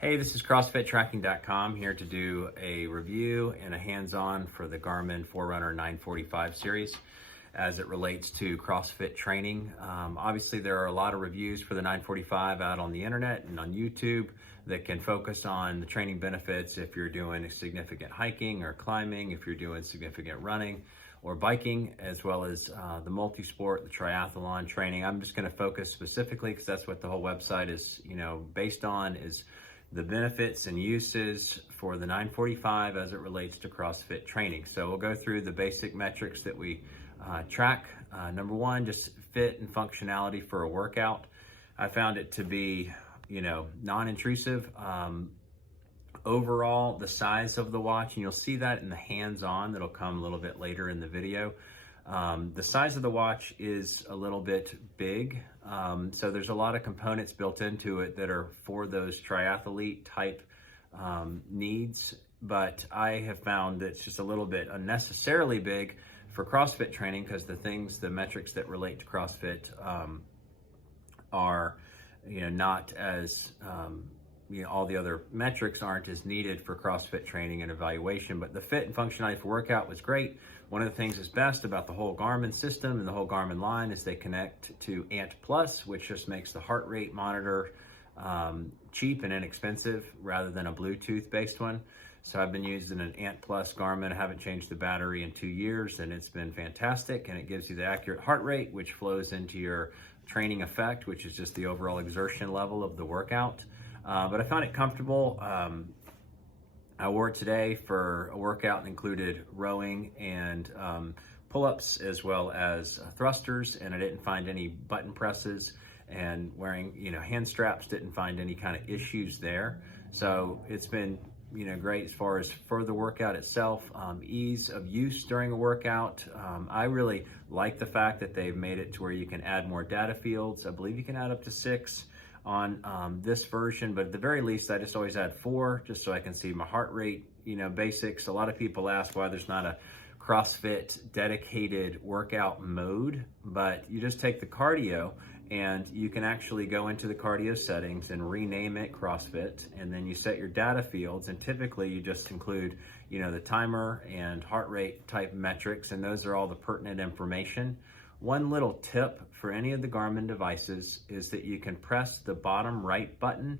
Hey, this is CrossFitTracking.com here to do a review and a hands-on for the Garmin Forerunner 945 series as it relates to CrossFit training. Obviously, there are a lot of reviews for the 945 out on the internet and on YouTube that can focus on the training benefits if you're doing significant hiking or climbing, if you're doing significant running or biking, as well as the multi-sport, the triathlon training. I'm just going to focus specifically because that's what the whole website is, based on, is the benefits and uses for the 945 as it relates to CrossFit training. So we'll go through the basic metrics that we track. Number one, just fit and functionality for a workout. I found it to be, non-intrusive. Overall, the size of the watch, and you'll see that in the hands-on that'll come a little bit later in the video. The size of the watch is a little bit big, so there's a lot of components built into it that are for those triathlete type needs, but I have found that it's just a little bit unnecessarily big for CrossFit training because the metrics that relate to CrossFit are not as all the other metrics aren't as needed for CrossFit training and evaluation, but the fit and functionality for workout was great. One of the things that's best about the whole Garmin system and the whole Garmin line is they connect to Ant Plus, which just makes the heart rate monitor cheap and inexpensive rather than a Bluetooth based one. So I've been using an Ant Plus Garmin. I haven't changed the battery in 2 years and it's been fantastic, and it gives you the accurate heart rate, which flows into your training effect, which is just the overall exertion level of the workout. But I found it comfortable. I wore it today for a workout that included rowing and pull-ups as well as thrusters, and I didn't find any button presses, and wearing hand straps didn't find any kind of issues there. So it's been great as far as for the workout itself. Ease of use during a workout. I really like the fact that they've made it to where you can add more data fields. I believe you can add up to 6 on this version, but at the very least I just always add 4 just so I can see my heart rate, basics. A lot of people ask why there's not a CrossFit dedicated workout mode, but you just take the cardio and you can actually go into the cardio settings and rename it CrossFit, and then you set your data fields, and typically you just include the timer and heart rate type metrics, and those are all the pertinent information. One little tip for any of the Garmin devices is that you can press the bottom right button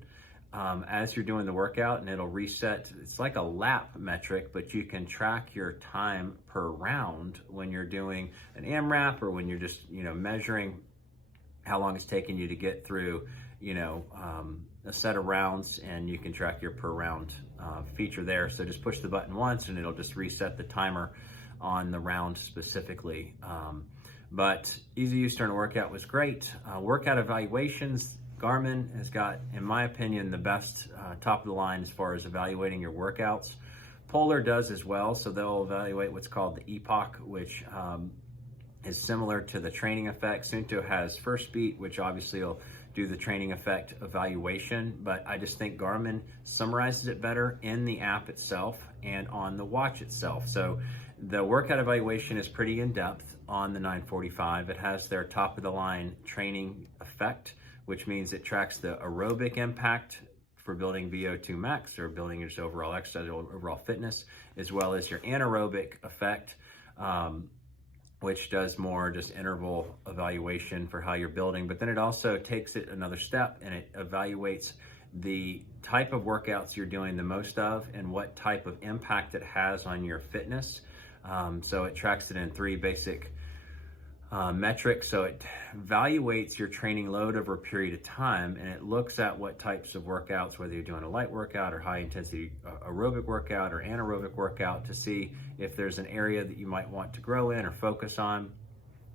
as you're doing the workout, and it'll reset. It's like a lap metric, but you can track your time per round when you're doing an AMRAP or when you're just measuring how long it's taking you to get through a set of rounds, and you can track your per round feature there. So just push the button once and it'll just reset the timer on the round specifically. But easy use during a workout was great. Workout evaluations, Garmin has got, in my opinion, the best top of the line as far as evaluating your workouts. Polar does as well, so they'll evaluate what's called the Epoch, which is similar to the training effect. Suunto has First Beat, which obviously will do the training effect evaluation, but I just think Garmin summarizes it better in the app itself and on the watch itself. So the workout evaluation is pretty in-depth on the 945. It has their top of the line training effect, which means it tracks the aerobic impact for building VO2 max or building your overall exercise, overall fitness, as well as your anaerobic effect, which does more just interval evaluation for how you're building. But then it also takes it another step and it evaluates the type of workouts you're doing the most of and what type of impact it has on your fitness. So it tracks it in 3 basic metrics. So it evaluates your training load over a period of time, and it looks at what types of workouts, whether you're doing a light workout or high intensity aerobic workout or anaerobic workout, to see if there's an area that you might want to grow in or focus on.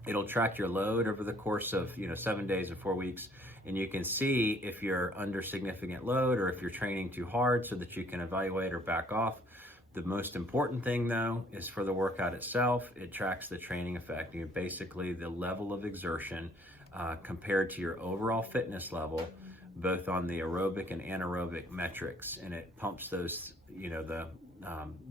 It'll track your load over the course of 7 days or 4 weeks, and you can see if you're under significant load or if you're training too hard so that you can evaluate or back off. The most important thing though is for the workout itself, it tracks the training effect, basically the level of exertion compared to your overall fitness level, both on the aerobic and anaerobic metrics, and it pumps those, the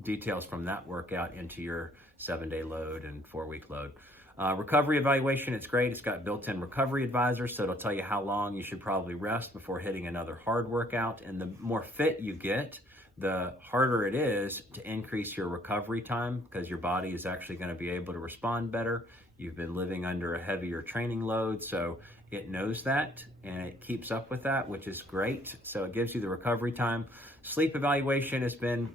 details from that workout into your 7-day load and 4-week load. Recovery evaluation, it's great. It's got built-in recovery advisors, so it'll tell you how long you should probably rest before hitting another hard workout. And the more fit you get, the harder it is to increase your recovery time, because your body is actually going to be able to respond better. You've been living under a heavier training load, so it knows that and it keeps up with that, which is great. So it gives you the recovery time. Sleep evaluation has been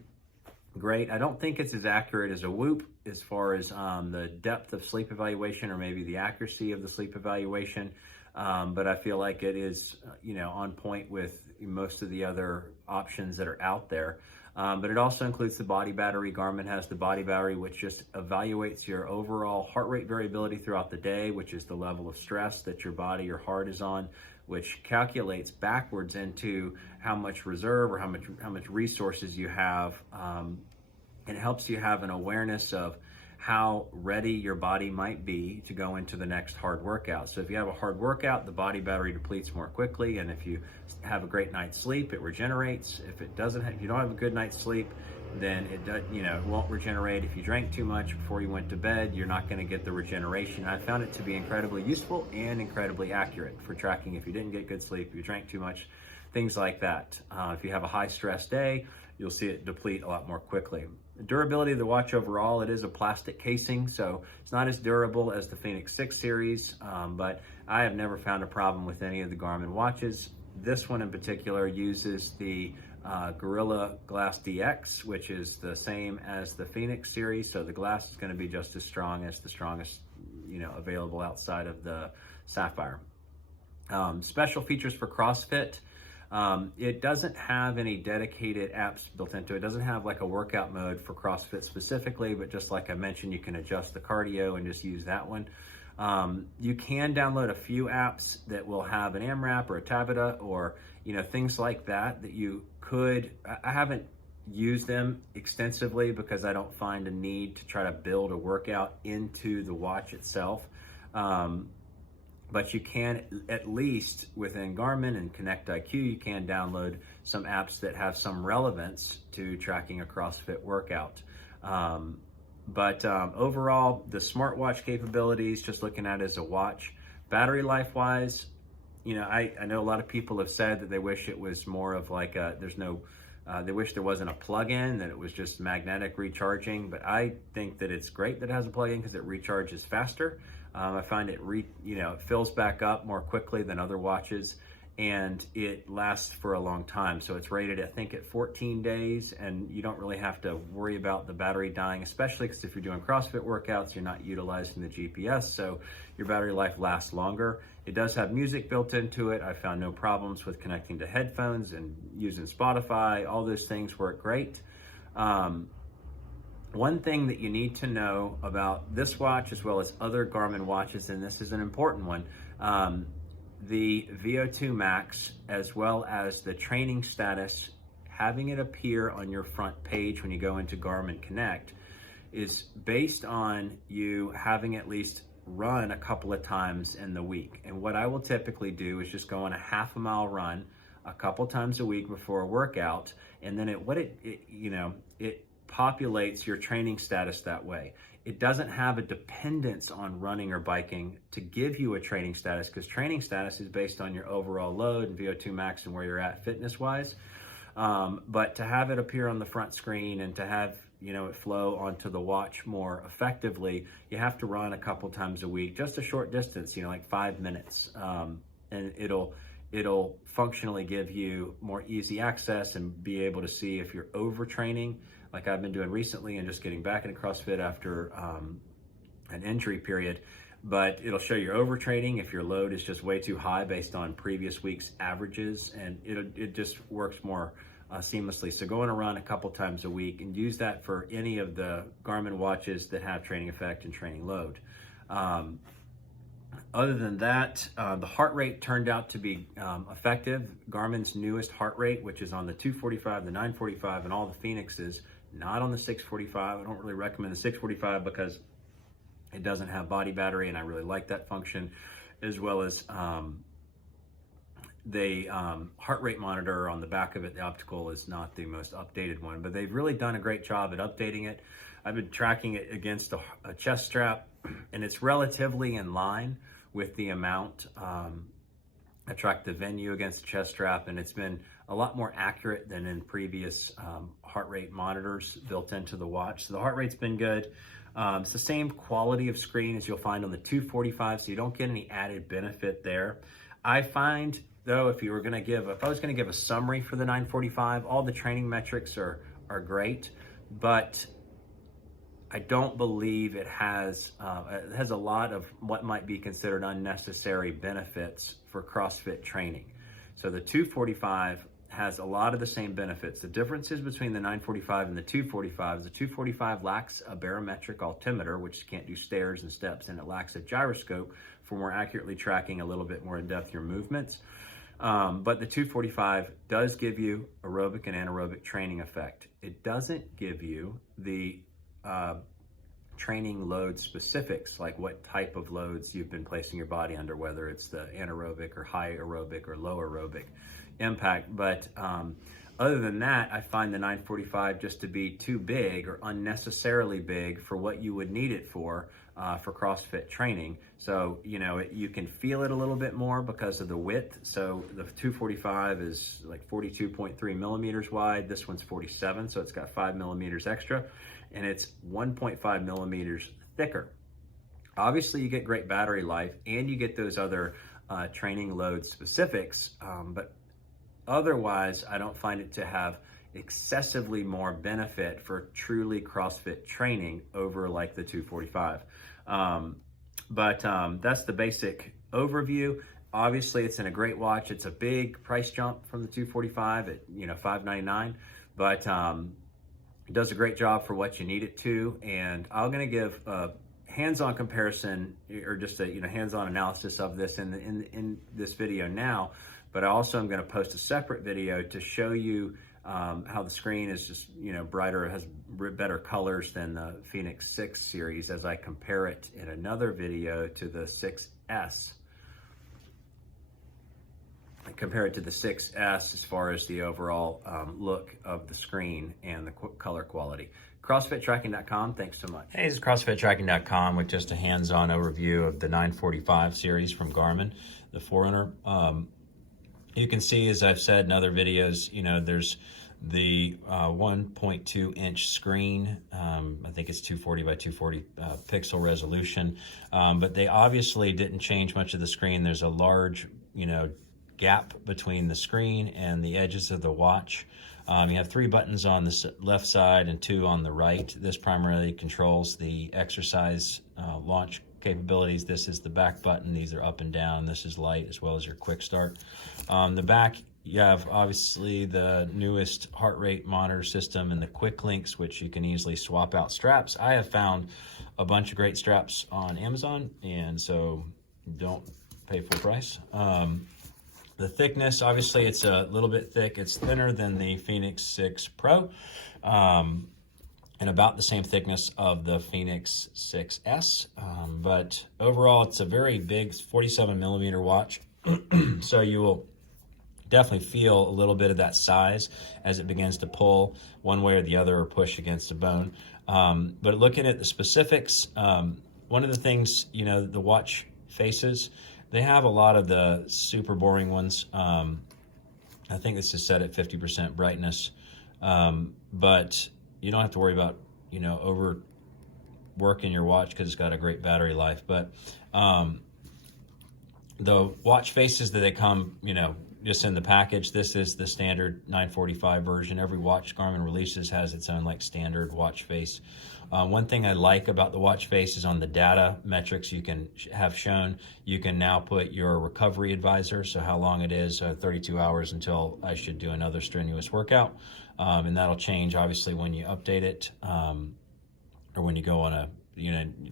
great. I don't think it's as accurate as a Whoop as far as the depth of sleep evaluation or maybe the accuracy of the sleep evaluation, but I feel like it is, on point with most of the other options that are out there. But it also includes the body battery. Garmin has the body battery, which just evaluates your overall heart rate variability throughout the day, which is the level of stress that your body, your heart is on, which calculates backwards into how much reserve or how much resources you have. It helps you have an awareness of how ready your body might be to go into the next hard workout. So if you have a hard workout, the body battery depletes more quickly, and if you have a great night's sleep, it regenerates. If you don't have a good night's sleep, then it won't regenerate. If you drank too much before you went to bed, you're not going to get the regeneration. I found it to be incredibly useful and incredibly accurate for tracking if you didn't get good sleep, if you drank too much, things like that. If you have a high stress day, you'll see it deplete a lot more quickly. The durability of the watch overall, it is a plastic casing, so it's not as durable as the Fenix 6 series, but I have never found a problem with any of the Garmin watches. This one in particular uses the Gorilla Glass DX, which is the same as the Fenix series, so the glass is going to be just as strong as the strongest available outside of the Sapphire. Special features for CrossFit. It doesn't have any dedicated apps built into it. It doesn't have like a workout mode for CrossFit specifically, but just like I mentioned, you can adjust the cardio and just use that one. You can download a few apps that will have an AMRAP or a Tabata or things like that you could. I haven't used them extensively because I don't find a need to try to build a workout into the watch itself. But you can, at least within Garmin and Connect IQ, you can download some apps that have some relevance to tracking a CrossFit workout. But overall, the smartwatch capabilities, just looking at it as a watch, battery life-wise, I know a lot of people have said that they wish it was more of like they wish there wasn't a plug-in, that it was just magnetic recharging, but I think that it's great that it has a plug-in because it recharges faster. I find it it fills back up more quickly than other watches, and it lasts for a long time. So it's rated, I think, at 14 days, and you don't really have to worry about the battery dying, especially because if you're doing CrossFit workouts, you're not utilizing the GPS, so your battery life lasts longer. It does have music built into it. I found no problems with connecting to headphones and using Spotify. All those things work great. One thing that you need to know about this watch, as well as other Garmin watches, and this is an important one, the VO2 max, as well as the training status, having it appear on your front page when you go into Garmin Connect, is based on you having at least run a couple of times in the week. And what I will typically do is just go on a half a mile run a couple times a week before a workout, and then it populates your training status that way. It doesn't have a dependence on running or biking to give you a training status, because training status is based on your overall load and VO2 max and where you're at fitness wise. But to have it appear on the front screen and to have it flow onto the watch more effectively, you have to run a couple times a week, just a short distance, like 5 minutes, and it'll functionally give you more easy access and be able to see if you're overtraining, like I've been doing recently and just getting back into CrossFit after an injury period. But it'll show you're overtraining if your load is just way too high based on previous week's averages, and it just works more seamlessly. So go on a run a couple times a week and use that for any of the Garmin watches that have training effect and training load. Other than that, the heart rate turned out to be effective. Garmin's newest heart rate, which is on the 245, the 945, and all the Fenixes, not on the 645. I don't really recommend the 645 because it doesn't have body battery, and I really like that function, as well as the heart rate monitor on the back of it, the optical, is not the most updated one, but they've really done a great job at updating it. I've been tracking it against a chest strap, and it's relatively in line with the amount. I tracked the venue against the chest strap, and it's been a lot more accurate than in previous heart rate monitors built into the watch. So the heart rate's been good. It's the same quality of screen as you'll find on the 245, so you don't get any added benefit there. I find, though, if I was going to give a summary for the 945, all the training metrics are great, but I don't believe it has a lot of what might be considered unnecessary benefits for CrossFit training. So the 245 has a lot of the same benefits. The differences between the 945 and the 245 is the 245 lacks a barometric altimeter, which can't do stairs and steps, and it lacks a gyroscope for more accurately tracking a little bit more in depth your movements. But the 245 does give you aerobic and anaerobic training effect. It doesn't give you the training load specifics, like what type of loads you've been placing your body under, whether it's the anaerobic or high aerobic or low aerobic impact. But other than that, I find the 945 just to be too big or unnecessarily big for what you would need it for CrossFit training. So, you can feel it a little bit more because of the width. So the 245 is like 42.3 millimeters wide. This one's 47, so it's got 5 millimeters extra, and it's 1.5 millimeters thicker. Obviously, you get great battery life, and you get those other training load specifics, but otherwise, I don't find it to have excessively more benefit for truly CrossFit training over like the 245. But that's the basic overview. Obviously, it's in a great watch. It's a big price jump from the 245 at $599, but it does a great job for what you need it to. And I'm going to give a hands-on comparison, or just a hands-on analysis of this in this video now. But I also am going to post a separate video to show you how the screen is just brighter, has better colors than the Fenix 6 series, as I compare it in another video to the 6S. I compare it to the 6S as far as the overall look of the screen and the color quality. CrossFitTracking.com, thanks so much. Hey, this is CrossFitTracking.com with just a hands-on overview of the 945 series from Garmin, the Forerunner. You can see, as I've said in other videos, there's the 1.2 inch screen. I think it's 240 by 240 pixel resolution, but they obviously didn't change much of the screen. There's a large, gap between the screen and the edges of the watch. You have 3 buttons on the left side and 2 on the right. This primarily controls the exercise launch capabilities. This is the back button. These are up and down. This is light, as well as your quick start. The back, you have obviously the newest heart rate monitor system and the quick links, which you can easily swap out straps. I have found a bunch of great straps on Amazon, and so don't pay full price. The thickness, obviously it's a little bit thick. It's thinner than the Fenix 6 Pro, and about the same thickness of the Fenix 6S. But overall, it's a very big 47 millimeter watch. So you will definitely feel a little bit of that size as it begins to pull one way or the other or push against a bone. But looking at the specifics, one of the things, the watch faces, they have a lot of the super boring ones. I think this is set at 50% brightness, but you don't have to worry about, overworking your watch because it's got a great battery life. But the watch faces that they come, just in the package, this is the standard 945 version. Every watch Garmin releases has its own standard watch face. One thing I like about the watch face is on the data metrics you can have shown, you can now put your recovery advisor, so how long it is, 32 hours until I should do another strenuous workout. And that'll change obviously when you update it, or when you go on a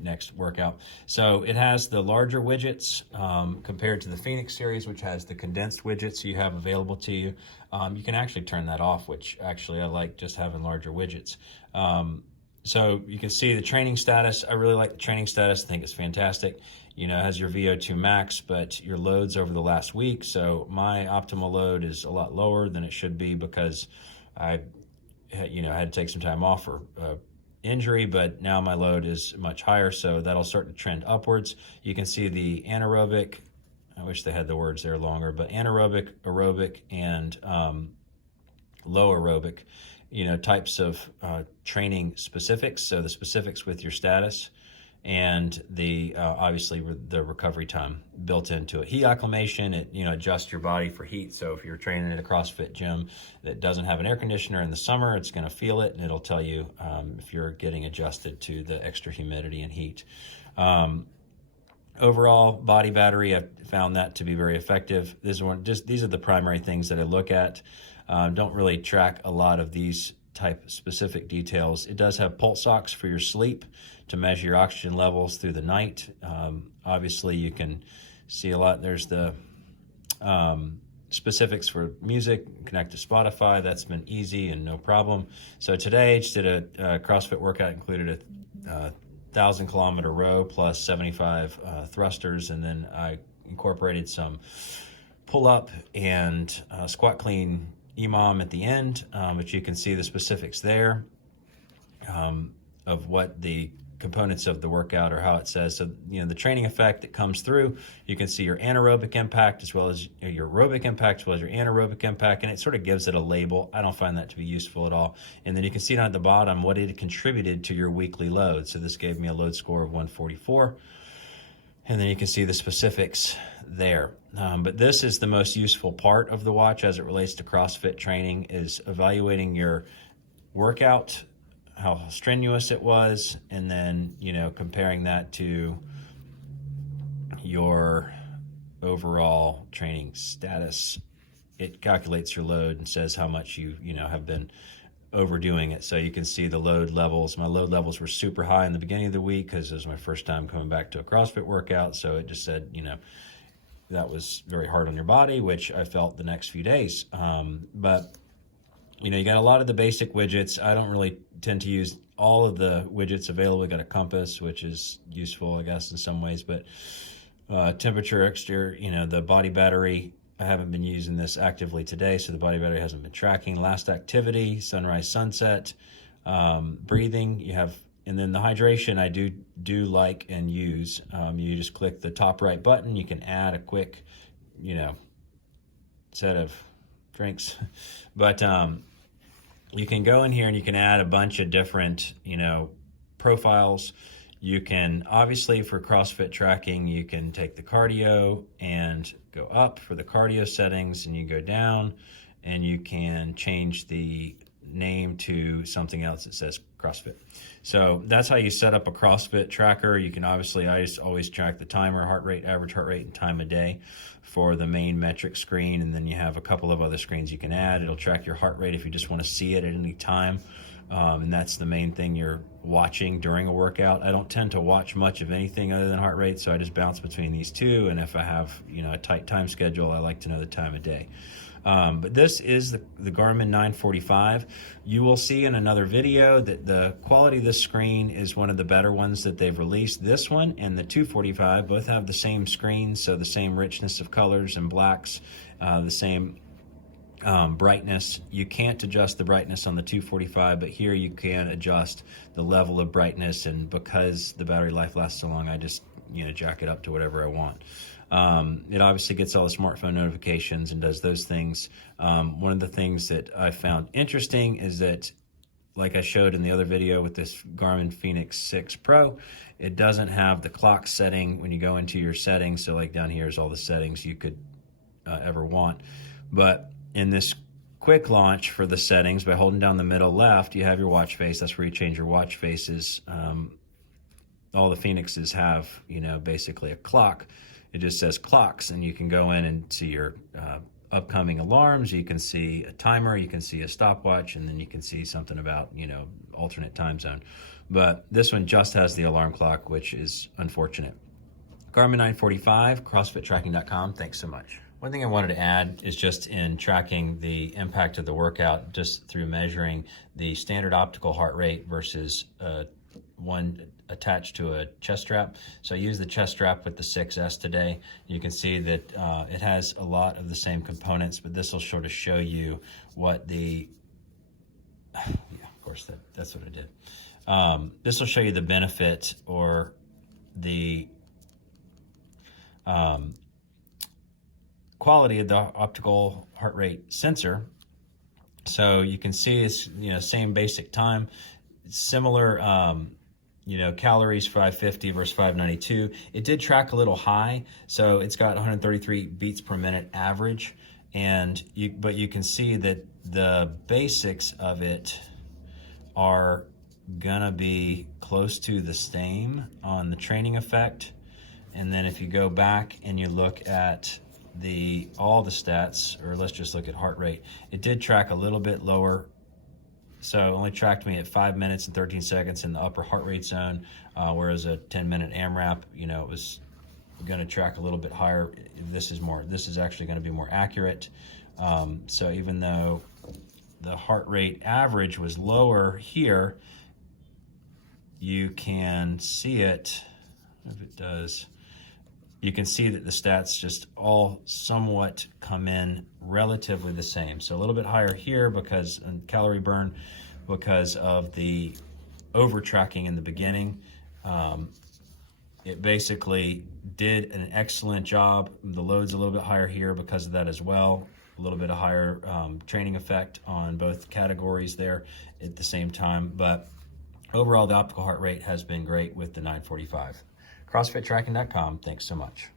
next workout. So it has the larger widgets compared to the Fenix series, which has the condensed widgets you have available to you. You can actually turn that off, which actually I like, just having larger widgets. So you can see the training status. I really like the training status. I think it's fantastic. You know, it has your VO2 max, but your loads over the last week. So my optimal load is a lot lower than it should be because I had to take some time off for injury, but now my load is much higher. So that'll start to trend upwards. You can see the anaerobic, I wish they had the words there longer, but anaerobic, aerobic, and low aerobic, types of training specifics. So the specifics with your status and the obviously the recovery time built into it. Heat acclimation, it adjusts your body for heat. So if you're training at a CrossFit gym that doesn't have an air conditioner in the summer, it's going to feel it, and it'll tell you if you're getting adjusted to the extra humidity and heat. Overall body battery, I've found that to be very effective. These are the primary things that I look at. Don't really track a lot of these type specific details. It does have pulse ox for your sleep to measure your oxygen levels through the night. Obviously you can see a lot. There's the specifics for music, connect to Spotify. That's been easy and no problem. So today I just did a CrossFit workout, included a 1,000-kilometer row plus 75 thrusters, and then I incorporated some pull-up and squat clean EMOM at the end, but you can see the specifics there of what the components of the workout or how it says. So, the training effect that comes through, you can see your anaerobic impact as well as your aerobic impact as well as your anaerobic impact, and it sort of gives it a label. I don't find that to be useful at all. And then you can see down at the bottom what it contributed to your weekly load. So this gave me a load score of 144. And then you can see the specifics there. But this is the most useful part of the watch as it relates to CrossFit training, is evaluating your workout, how strenuous it was, and then, comparing that to your overall training status. It calculates your load and says how much you have been overdoing it. So you can see the load levels. My load levels were super high in the beginning of the week because it was my first time coming back to a CrossFit workout. So it just said, that was very hard on your body, which I felt the next few days. But you got a lot of the basic widgets. I don't really tend to use all of the widgets available. You got a compass, which is useful, I guess, in some ways, but temperature, exterior, the body battery. I haven't been using this actively today, so the body battery hasn't been tracking. Last activity, sunrise, sunset, breathing. You have, and then the hydration I do like and use. You just click the top right button. You can add a quick, set of drinks, but you can go in here and you can add a bunch of different, profiles. You can, obviously for CrossFit tracking, you can take the cardio and go up for the cardio settings, and you go down and you can change the name to something else that says CrossFit. So that's how you set up a CrossFit tracker. You can obviously, I just always track the timer, heart rate, average heart rate, and time of day for the main metric screen. And then you have a couple of other screens you can add. It'll track your heart rate if you just want to see it at any time. And that's the main thing you're watching during a workout. I don't tend to watch much of anything other than heart rate, so I just bounce between these two. And if I have, a tight time schedule, I like to know the time of day. But this is the Garmin 945. You will see in another video that the quality of this screen is one of the better ones that they've released. This one and the 245 both have the same screen, so the same richness of colors and blacks, the same brightness. You can't adjust the brightness on the 245, but here you can adjust the level of brightness, and because the battery life lasts so long, I just jack it up to whatever I want. It obviously gets all the smartphone notifications and does those things. One of the things that I found interesting is that, like I showed in the other video with this Garmin Fenix 6 Pro, it doesn't have the clock setting when you go into your settings. So like down here is all the settings you could ever want. But in this quick launch for the settings, by holding down the middle left, you have your watch face. That's where you change your watch faces. All the Fenixes have, basically a clock. It just says clocks, and you can go in and see your upcoming alarms. You can see a timer, you can see a stopwatch, and then you can see something about, alternate time zone. But this one just has the alarm clock, which is unfortunate. Garmin 945, CrossFitTracking.com. Thanks so much. One thing I wanted to add is just in tracking the impact of the workout, just through measuring the standard optical heart rate versus one attached to a chest strap. So I used the chest strap with the 6S today. You can see that it has a lot of the same components, but this will sort of show you what the, yeah, of course, that's what I did. This will show you the benefit or the quality of the optical heart rate sensor. So you can see it's, same basic time, similar, calories, 550 versus 592. It did track a little high, so it's got 133 beats per minute average, but you can see that the basics of it are gonna be close to the same on the training effect. And then if you go back and you look at all the stats, or let's just look at heart rate, it did track a little bit lower. So it only tracked me at 5 minutes and 13 seconds in the upper heart rate zone, whereas a 10-minute AMRAP, it was going to track a little bit higher. This is actually going to be more accurate. So even though the heart rate average was lower here, you can see it, if it does, you can see that the stats just all somewhat come in relatively the same. So a little bit higher here because in calorie burn, because of the over tracking in the beginning. It basically did an excellent job. The load's a little bit higher here because of that as well. A little bit of higher training effect on both categories there at the same time. But overall, the optical heart rate has been great with the 945. CrossFitTracking.com. Thanks so much.